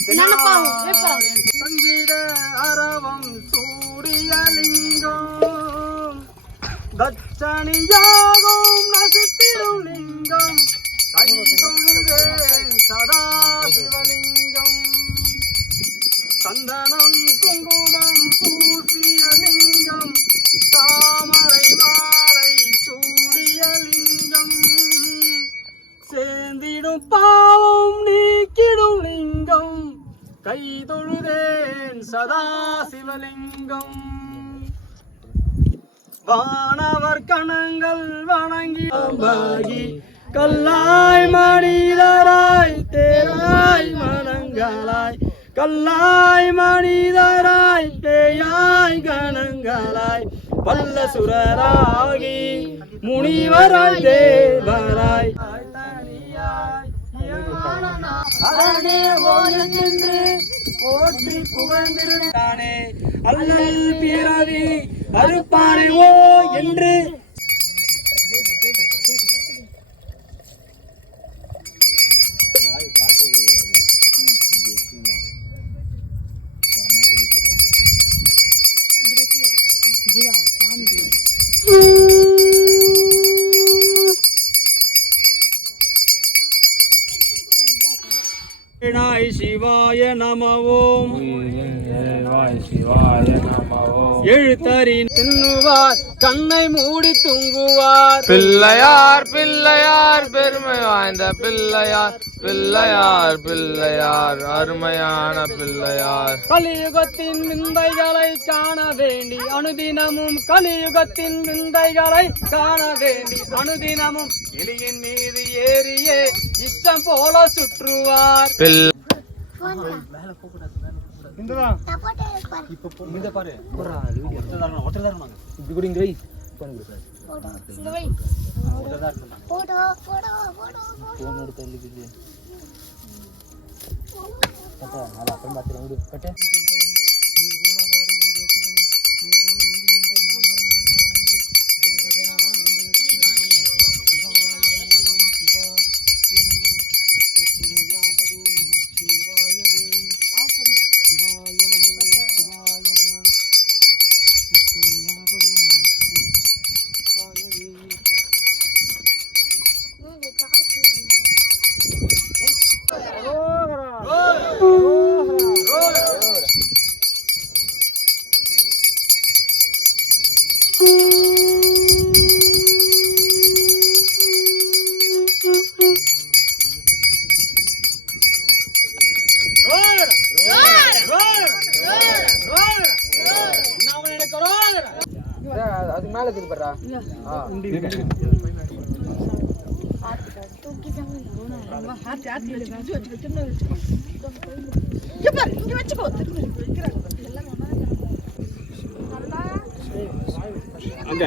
போகலாம்ப்பா தங்கிட அரவம் சூரியலிங்கம் தச்சனியாகும் நசுத்திரும் லிங்கம் சதா சந்தனம் குங்குமம் பூசிய லிங்கம் தாமரை மாலை சூடிய லிங்கம். சேர்ந்திடும் பாவம் நீக்கிடும் லிங்கம் கை தொழுதேன் சதா சிவலிங்கம் வானவர் கணங்கள் வணங்கி பாகி கல்லாய் மனிதராய் தேராய் மனங்களாய் கல்லாய் மனிதராய் தேயாய் கணங்களாய் வல்ல சுரராகி முனிவராய் தேவராய். அரணே ஓயென்று போற்றி புகழ்ந்திருந்தானே அல்லல் பிறவி அறுப்பானே ஓ என்று நாய் சிவாய நமவோம். சிவாய நமோ எழுத்தறி தின்னுவார் கண்ணை மூடி தூங்குவார். பிள்ளையார் பிள்ளையார் பெருமை வாய்ந்த பிள்ளையார். பிள்ளையார் பிள்ளையார் அருமையான பிள்ளையார். கலியுகத்தின் விந்தைகளை காண வேண்டி அனுதினமும் கலியுகத்தின் விந்தைகளை காண வேண்டி அனுதினமும் எலியின் மீது ஏறியே இஷ்டம் போல சுற்றுவார். ಫೋನ್ ನೋಡ್ತಾ ಇಲ್ಲಿ ಬಿದ್ದಿ ಅಲ್ಲ ಅಪ್ಪ ಮಾತ್ರ ನೋಡಿ ಕಟ್ಟೆ? அது மேல இருக்குது பாரா இங்க வச்சுக்கோ அங்க.